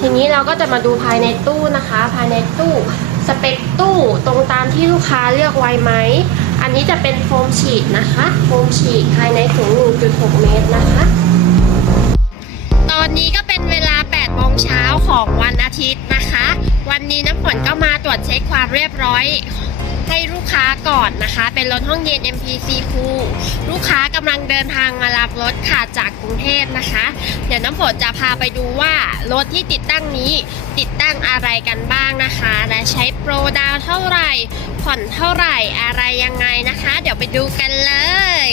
ทีนี้เราก็จะมาดูภายในตู้นะคะ ภายในตู้สเปคตู้ตรงตามที่ลูกค้าเลือกไว้ไหม อันนี้จะเป็นโฟมฉีดนะคะ โฟมฉีดภายในถุง 1.6 เมตรนะคะ ตอนนี้ก็เป็นเวลา8โมงเช้าของวันอาทิตย์นะคะ วันนี้น้ำฝนก็มาตรวจเช็คความเรียบร้อย ให้ลูกค้าก่อนนะคะ เป็นรถห้องเย็น MPC คูลูกค้ากำลังเดินทางมารับรถค่ะจากกรุงเทพนะคะ เดี๋ยวน้ำฝนจะพาไปดูว่ารถที่ติดตั้งนี้ติดตั้งอะไรกันบ้างนะคะ และใช้โปรดาวเท่าไหร่ ผ่อนเท่าไหร่อะไรยังไงนะคะ เดี๋ยวไปดูกันเลย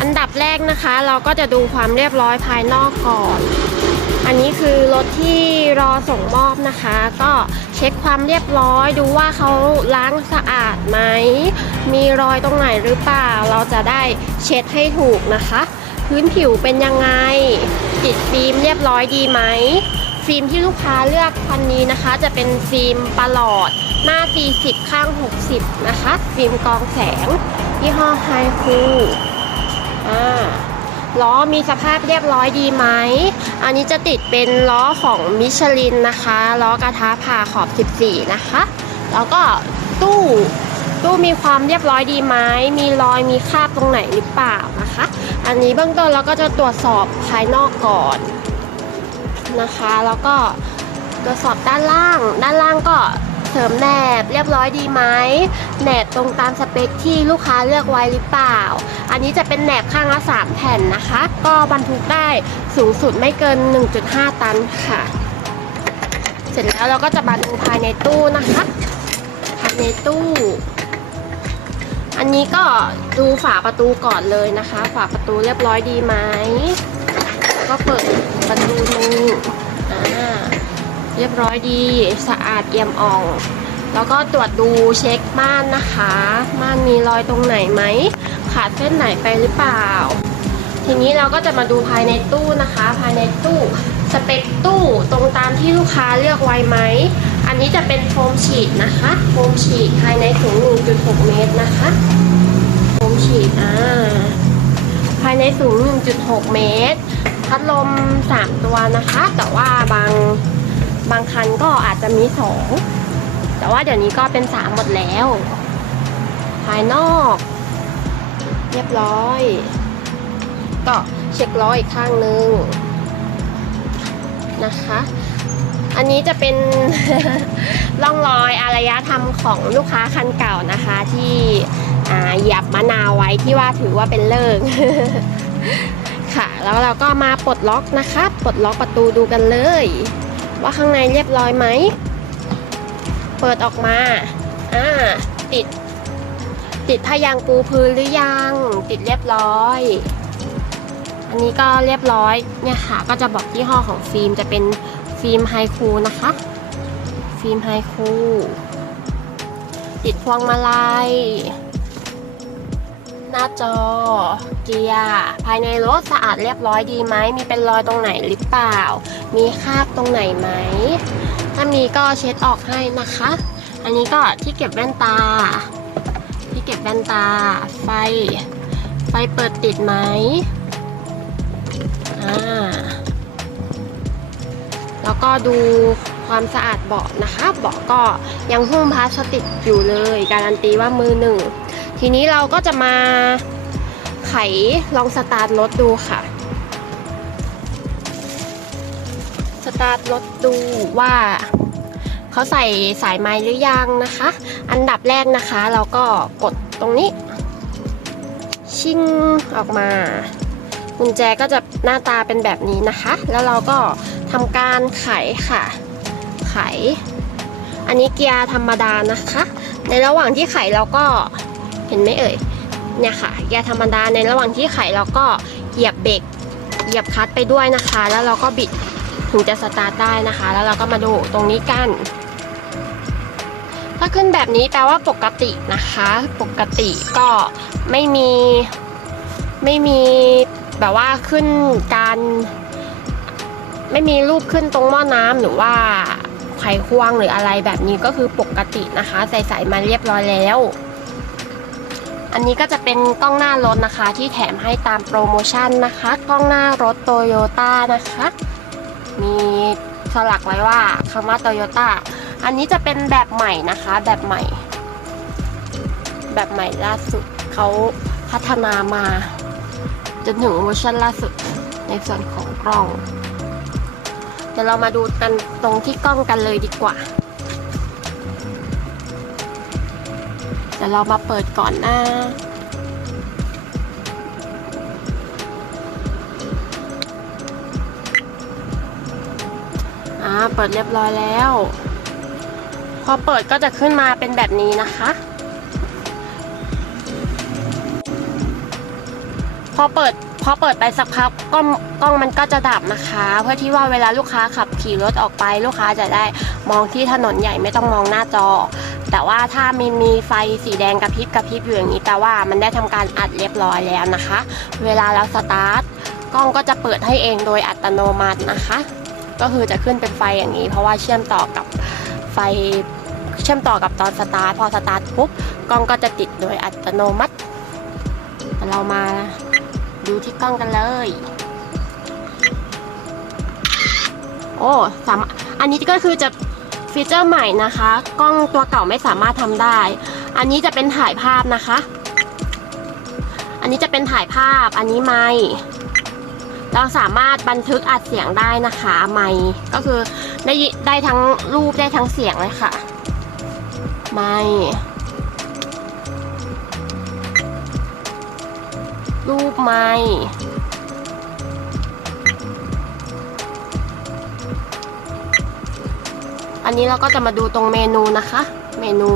อันดับแรกนะคะ เราก็จะดูความเรียบร้อยภายนอกก่อน อันนี้คือรถที่รอส่งมอบนะคะ ก็ เช็คความเรียบร้อยดูว่าเขาล้างสะอาดไหม มีรอยตรงไหนหรือเปล่า เราจะได้เช็ดให้ถูกนะคะ พื้นผิวเป็นยังไง ติดฟิล์มเรียบร้อยดีไหม ฟิล์มที่ลูกค้าเลือกคันนี้นะคะ จะเป็นฟิล์มประหลอด หน้า 40 ข้าง 60 นะคะ ฟิล์มกองแสงยี่ห้อไฮคูอ่า ล้อมีสภาพเรียบร้อยดีไหม อันนี้จะติดเป็นล้อของมิชลินนะคะล้อกระทะผ่าขอบ 14 นะคะ แล้วก็ตู้ตู้มีความเรียบร้อยดีไหมมีรอยมีคราบตรงไหนหรือเปล่านะคะ อันนี้เบื้องต้นเราก็จะตรวจสอบภายนอกก่อนนะคะ แล้วก็ตรวจสอบด้านล่าง ด้านล่างก็ ริมแหนบเรียบร้อยดีไหมแหนบตรงตามสเปคที่ลูกค้าเลือกไว้หรือเปล่า อันนี้จะเป็นแหนบข้างละ 3 แผ่นนะคะ ก็บรรทุกได้สูงสุดไม่เกิน 1.5 ตันค่ะ เสร็จแล้วเราก็จะมาดูภายในตู้นะคะภายในตู้ อันนี้ก็ดูฝาประตูก่อนเลยนะคะ ฝาประตูเรียบร้อยดีไหม เรียบร้อยดีสะอาดเอี่ยมอ่อง แล้วก็ตรวจดูเช็คม่านนะคะ ม่านมีรอยตรงไหนไหม ขาดเส้นไหนไปหรือเปล่า ทีนี้เราก็จะมาดูภายในตู้นะคะ ภายในตู้สเปคตู้ตรงตามที่ลูกค้าเลือกไว้ไหม อันนี้จะเป็นโฟมฉีดนะคะโฟมฉีดภายในถุง 1.6 เมตรนะคะโฟมฉีดอ่าภายในสูง1.6 เมตรพัดลม 3 ตัวนะคะ แต่ว่าบาง บางคันก็อาจจะมี2แต่ว่าเดี๋ยวนี้ก็เป็น3หมดแล้ว ภายนอก เรียบร้อย ก็เช็คล้ออีกข้างนึงนะคะ อันนี้จะเป็นร่องรอยอารยธรรมของลูกค้าคันเก่านะคะ ที่เหยียบมะนาวไว้ที่ว่าถือว่าเป็นเลิกค่ะ แล้วเราก็มาปลดล็อกนะคะ ปลดล็อกประตูดูกันเลย ว่าข้างในเรียบร้อยไหม เปิดออกมา อ่า ติด ติดผ้ายางปูพื้นหรือยัง ติดเรียบร้อย อันนี้ก็เรียบร้อย เนี่ยค่ะ ก็จะบอกยี่ห้อของฟิล์มจะเป็นฟิล์มไฮคูนะคะ ฟิล์มไฮคู ติดพวงมาลัย น้าจอ เกียร์ ภายในรถสะอาดเรียบร้อยดีไหม มีเป็นรอยตรงไหนหรือเปล่า มีคราบตรงไหนไหม ถ้ามีก็เช็ดออกให้นะคะ อันนี้ก็ที่เก็บแว่นตา ที่เก็บแว่นตา ไฟ ไฟเปิดติดไหมอ่าแล้วก็ดูความสะอาดเบาะนะคะ เบาะก็ยังหุ้มพลาสติกอยู่เลย การันตีว่ามือหนึ่ง ทีนี้เราก็จะมาไขลองสตาร์ทรถดูค่ะ สตาร์ทรถดูว่าเขาใส่สายไม้หรือยังนะคะ อันดับแรกนะคะเราก็กดตรงนี้ ชิ่งออกมากุญแจก็จะหน้าตาเป็นแบบนี้นะคะ แล้วเราก็ทำการไขค่ะ ไข อันนี้เกียร์ธรรมดานะคะ ในระหว่างที่ไขเราก็ เห็นไหมเอ่ยเนี่ยค่ะเกียร์ธรรมดาในระหว่างที่ไขเราก็เหยียบเบรกเหยียบคลัตไปด้วยนะคะ แล้วเราก็บิดถึงจะสตาร์ทได้นะคะ แล้วเราก็มาดูตรงนี้กัน ถ้าขึ้นแบบนี้แปลว่าปกตินะคะ ปกติก็ไม่มีไม่มีแบบว่าขึ้นการ ไม่มีรูปขึ้นตรงหม้อน้ำหรือว่าไขควงหรืออะไรแบบนี้ก็คือปกตินะคะ ใส่ๆมาเรียบร้อยแล้ว อันนี้ก็จะเป็นกล้องหน้ารถนะคะที่แถมให้ตามโปรโมชั่นนะคะ กล้องหน้ารถโตโยต้านะคะ มีสลักไว้ว่าคำว่าโตโยต้าอันนี้จะเป็นแบบใหม่นะคะ แบบใหม่ แบบใหม่ล่าสุดเขาพัฒนามา จนถึงเวอร์ชันล่าสุดในส่วนของกล้อง เดี๋ยวเรามาดูกันตรงที่กล้องกันเลยดีกว่า ดี๋ยวเรามาเปิดก่อนนะอ่า เปิดเรียบร้อยแล้ว พอเปิดก็จะขึ้นมาเป็นแบบนี้นะคะ พอเปิดพอเปิดไปสักพักกล้องกล้องมันก็จะดับนะคะ เพื่อที่ว่าเวลาลูกค้าขับขี่รถออกไปลูกค้าจะได้มองที่ถนนใหญ่ไม่ต้องมองหน้าจอ แต่ว่าถ้ามีมีไฟสีแดงกระพริบกระพริบอยู่อย่างนี้แปลว่ามันได้ทำการอัดเรียบร้อยแล้วนะคะ เวลาเราสตาร์ทกล้องก็จะเปิดให้เองโดยอัตโนมัตินะคะ ก็คือจะขึ้นเป็นไฟอย่างนี้ เพราะว่าเชื่อมต่อกับไฟเชื่อมต่อกับตอนสตาร์ทพอสตาร์ทปุ๊บกล้องก็จะติดโดยอัตโนมัติเดี๋ยวเรามาดูที่กล้องกันเลย โอ้สามารถอันนี้ก็คือจะ ฟีเจอร์ใหม่นะคะ กล้องตัวเก่าไม่สามารถทำได้ อันนี้จะเป็นถ่ายภาพนะคะ อันนี้จะเป็นถ่ายภาพ อันนี้ไม่เราสามารถบันทึกอัดเสียงได้นะคะไม่ก็คือได้ได้ทั้งรูปได้ทั้งเสียงเลยค่ะไม่รูปไม่ อันนี้เราก็จะมาดูตรงเมนูนะคะ เมนู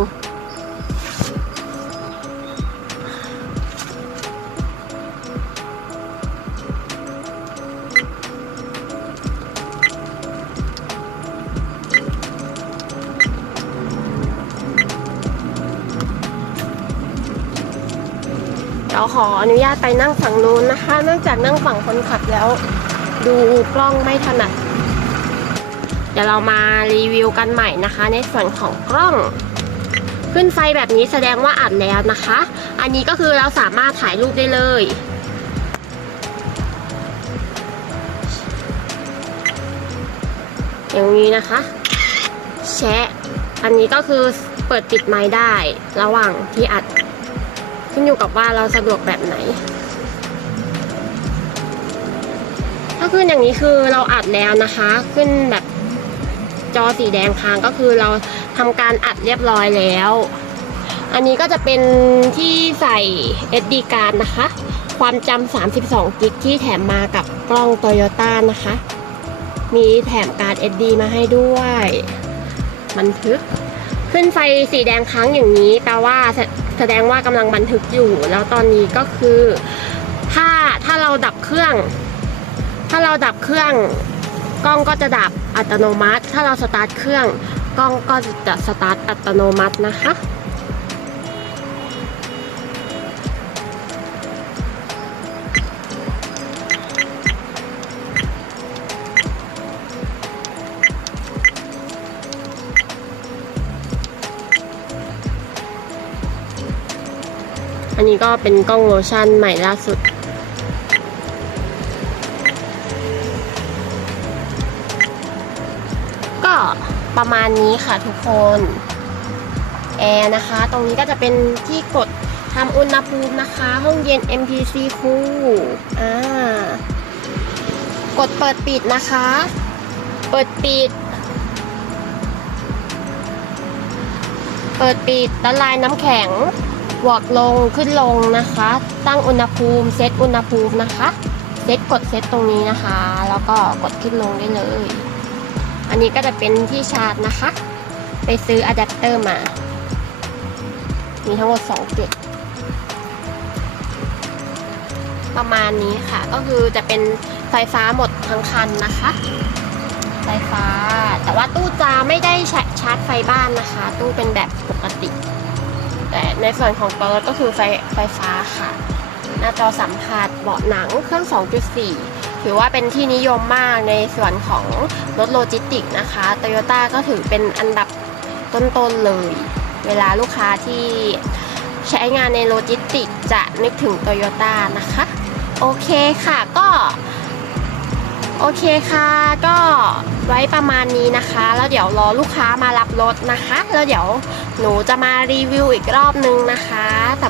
เดี๋ยวขออนุญาตไปนั่งฝั่งนู้นนะคะ เนื่องจากนั่งฝั่งคนขับแล้ว ดูกล้องไม่ถนัด ดี๋ยวเรามารีวิวกันใหม่นะคะ ในส่วนของกล้อง ขึ้นไฟแบบนี้แสดงว่าอัดแล้วนะคะ อันนี้ก็คือเราสามารถถ่ายรูปได้เลยอย่างนี้นะคะ แชะ อันนี้ก็คือเปิดปิดไมค์ได้ ระหว่างที่อัด ขึ้นอยู่กับว่าเราสะดวกแบบไหนถ้าขึ้นอย่างนี้คือเราอัดแล้วนะคะ ขึ้นแบบ จอสีแดงค้างก็คือเราทำการอัดเรียบร้อยแล้ว อันนี้ก็จะเป็นที่ใส่ SD card นะคะ ความจำ32กิกที่แถมมากับกล้อง Toyota นะคะ มีแถมการ์ด SD มาให้ด้วยบันทึก ขึ้นไฟสีแดงค้างอย่างนี้แปลว่าแสดงว่ากำลังบันทึกอยู่ แล้วตอนนี้ก็คือถ้าถ้าเราดับเครื่อง ถ้าเราดับเครื่องกล้องก็จะดับ อัตโนมัติ ถ้าเราสตาร์ทเครื่องกล้องก็จะสตาร์ทอัตโนมัตินะคะอันนี้ก็เป็นกล้องโลชั่นใหม่ล่าสุด ประมาณนี้ค่ะทุกคนแอร์นะคะ ตรงนี้ก็จะเป็นที่กดทำอุณหภูมินะคะ ห้องเย็น MPC คูอ่ากดเปิดปิดนะคะ เปิดปิด เปิดปิดละลายน้ำแข็งวอกลงขึ้นลงนะคะ ตั้งอุณหภูมิเซตอุณหภูมินะคะเซตกดเซตตรงนี้นะคะ แล้วก็กดขึ้นลงได้เลย อันนี้ก็จะเป็นที่ชาร์จนะคะ ไปซื้ออะแดปเตอร์มา มีทั้งหมด 2 จุด ประมาณนี้ค่ะ ก็คือจะเป็นไฟฟ้าหมดทั้งคันนะคะ ไฟฟ้า แต่ว่าตู้จะไม่ได้ชาร์จไฟบ้านนะคะ ตู้เป็นแบบปกติ แต่ในส่วนของเปิร์ก็คือไฟไฟฟ้าค่ะ หน้าจอสัมผัสเบาะหนังเครื่อง 2.4 ถือว่าเป็นที่นิยมมากในส่วนของรถโลจิสติกนะคะโตโยต้าก็ถือเป็นอันดับต้นๆเลย เวลาลูกค้าที่ใช้งานในโลจิสติกจะนึกถึงโตโยต้านะคะ โอเคค่ะก็ โอเคค่ะ ก็ไว้ประมาณนี้นะคะ แล้วเดี๋ยวรอลูกค้ามารับรถนะคะ แล้วเดี๋ยวหนูจะมารีวิวอีกรอบนึงนะคะแต่